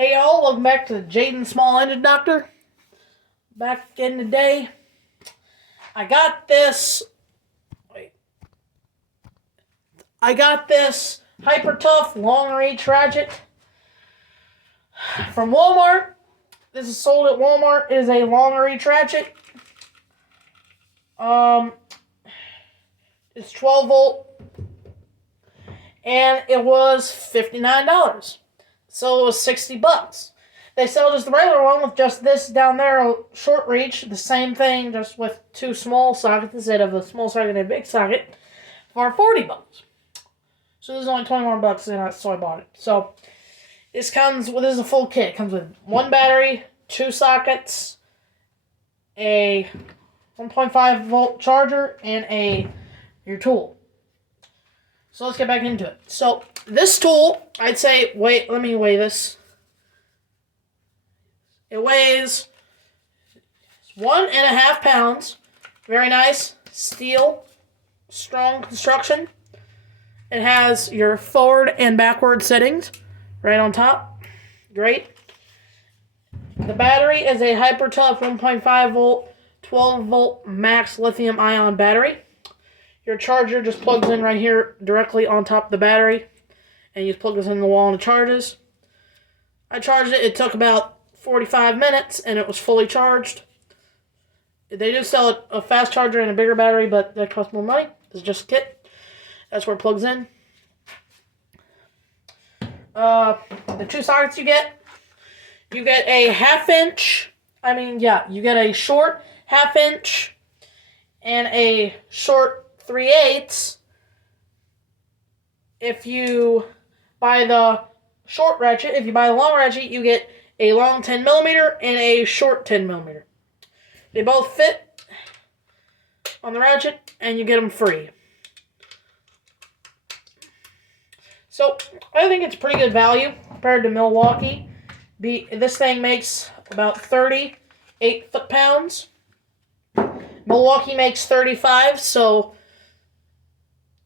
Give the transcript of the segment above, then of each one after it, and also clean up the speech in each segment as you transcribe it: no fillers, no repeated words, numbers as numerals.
Hey y'all, welcome back to the Jaden Small-Ended Doctor. Back in the day, I got this Hyper Tough Long Reach Ratchet from Walmart. This is sold at Walmart. It is a long reach ratchet. It's 12 volt, and it was $59. So it was $60. They sell just the regular one with just this down there, short reach, the same thing, just with two small sockets instead of a small socket and a big socket, for $40. So this is only $21, so I bought it. So this is a full kit. It comes with one battery, two sockets, a 1.5 volt charger, and your tool. So let's get back into it. So this tool, I'd say, let me weigh this. It weighs 1.5 pounds. Very nice. Steel. Strong construction. It has your forward and backward settings right on top. Great. The battery is a Hyper Tough 1.5 volt, 12 volt max lithium ion battery. Your charger just plugs in right here directly on top of the battery, and you just plug this in the wall and it charges. I charged it. It took about 45 minutes, and it was fully charged. They do sell a fast charger and a bigger battery, but that costs more money. It's just a kit. That's where it plugs in. The two sockets you get a you get a short 1/2 inch and a short 3/8. If you buy the short ratchet, if you buy the long ratchet, you get a long 10mm and a short 10mm. They both fit on the ratchet, and you get them free. So I think it's pretty good value compared to Milwaukee. This thing makes about 38 foot-pounds. Milwaukee makes 35,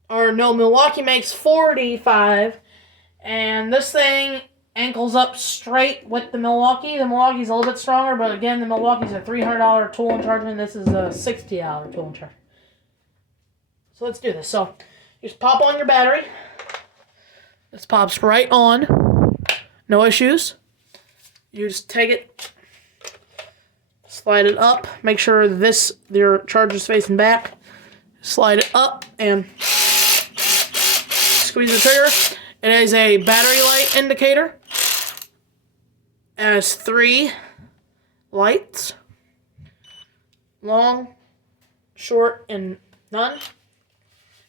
Milwaukee makes 45, and this thing ankles up straight with the Milwaukee. The Milwaukee's a little bit stronger, but again, the Milwaukee's a $300 tool and charger, and this is a $60 tool and charger. So let's do this. So you just pop on your battery. This pops right on. No issues. You just take it, slide it up. Make sure your charger's facing back. Slide it up and squeeze the trigger. It is a battery light indicator. It has 3 lights. Long, short, and none.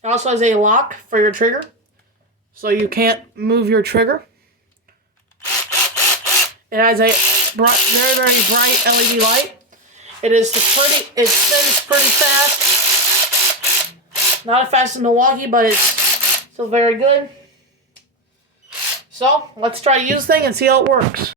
It also has a lock for your trigger, so you can't move your trigger. It has a very, very bright LED light. It spins pretty fast. Not as fast as Milwaukee, but it's still very good. So let's try to use this thing and see how it works.